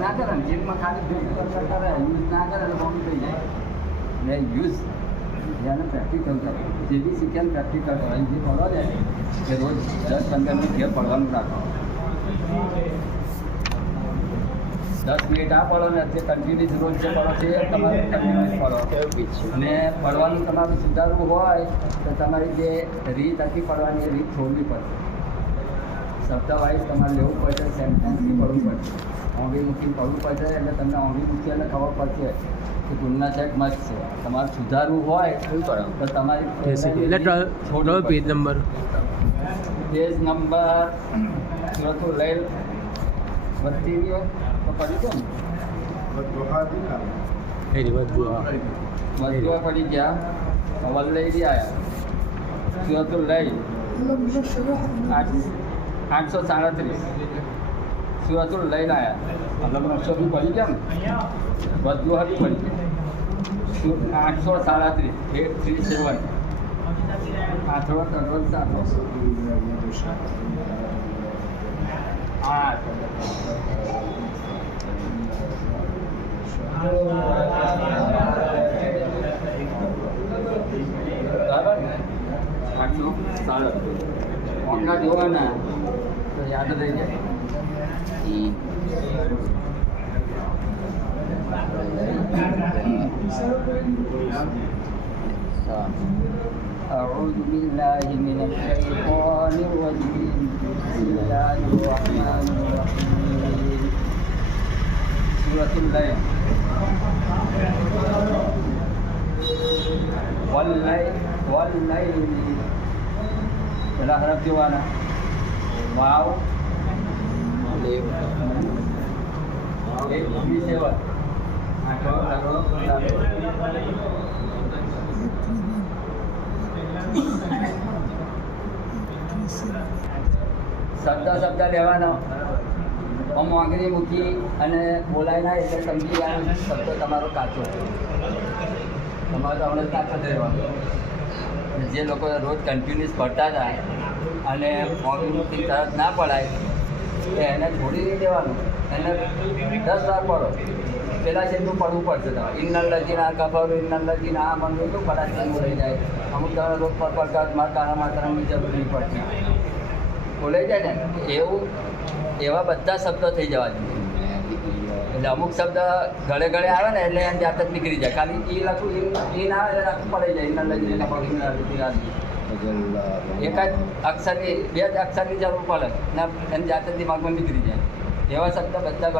ના કરે ને જીમમાં ખાલી ફિલ્ટર કરે યુઝ ના કરે એટલે બોમ્બ થઈ જાય ને યુઝ જેને પ્રેક્ટિકલ કરે જે બી શીખ્યા ને પ્રેક્ટિકલ કરે જે પડવા જાય કે રોજ 10-15 મિનિટ ઘેર પડવાનું રાખો 10 મિનિટ આ પડો ને જે કન્ટિન્યુઅસ રોજ જે પડો છે એ તમારે કન્ટિન્યુઅસ પડો અને પડવાનું તમારું સુધારવું હોય તો તમારી જે રીત હતી પડવાની એ રીત છોડવી પડશે શબ્દ વાઇઝ તમારે લેવું પડશે સેન્ટેન્સથી પડવું પડશે ઓંગળી મૂકીને પડવું પડશે એટલે તમને ઓંગળી મૂકી એટલે ખબર પડશે કે તુલના ચેક મસ્ત છે તમારે સુધારવું હોય તો તમારી પેજ નંબર સુરત લઈ વધતી ગયો તો પડી ગયો ને વધુઆ પડી ગયા વલ્લઈ બી આવ્યા સુરત લઈ 837 સુરત લઈને આવ્યા મતલબ 900 બી પડી ગયા ને વધુઆ બી પડી ગયા 837 837 આઠડો કંટ્રોલ સાતો 8 બરાબર ને 837 ઓંગા જોવાના તો યાદ રહી જાય أعوذ بالله من الشيطان الرجيم بسم الله الرحمن الرحيم سورة الليل والليل પેલા હરફ જોવાના વાવ 8:27 શબ્દ લેવાનો આમ આંગળી મૂકી અને બોલાય ના એટલે સમજી ગયા શબ્દ તમારો કાચો તમારો તો હમણાં કાચો જ રહેવાનો જે લોકો રોજ કન્ટિન્યુઅસ પડતા હતા અને આંગળી મૂકી તરત ના પડાય તો એને છોડી નહીં દેવાનું એને 10 વાર પડો પેલા જેટલું પડવું પડશે તમારે ઇન્નર લજીને આ કફર ઇન્નર લજીને આ મંગળ તો કદાચ રહી જાય અમુક તમે રોજ પડતા મારા કાના માતાની જરૂર નહીં પડતી બોલાઈ જાય ને એવું એવા બધા શબ્દો થઈ જવા જોઈએ એટલે અમુક શબ્દ ગળે ગળે આવે ને એટલે એની જાત જ નીકળી જાય ખાલી ઈ લખું ઈ ના આવે એટલે રાખવું પડી જાય ઇન્નર લજીને એક જ અક્ષરની 2 જ અક્ષરની જરૂર પડે ને એની જાત જ દિમાગમાં નીકળી જાય એવા શબ્દ બધા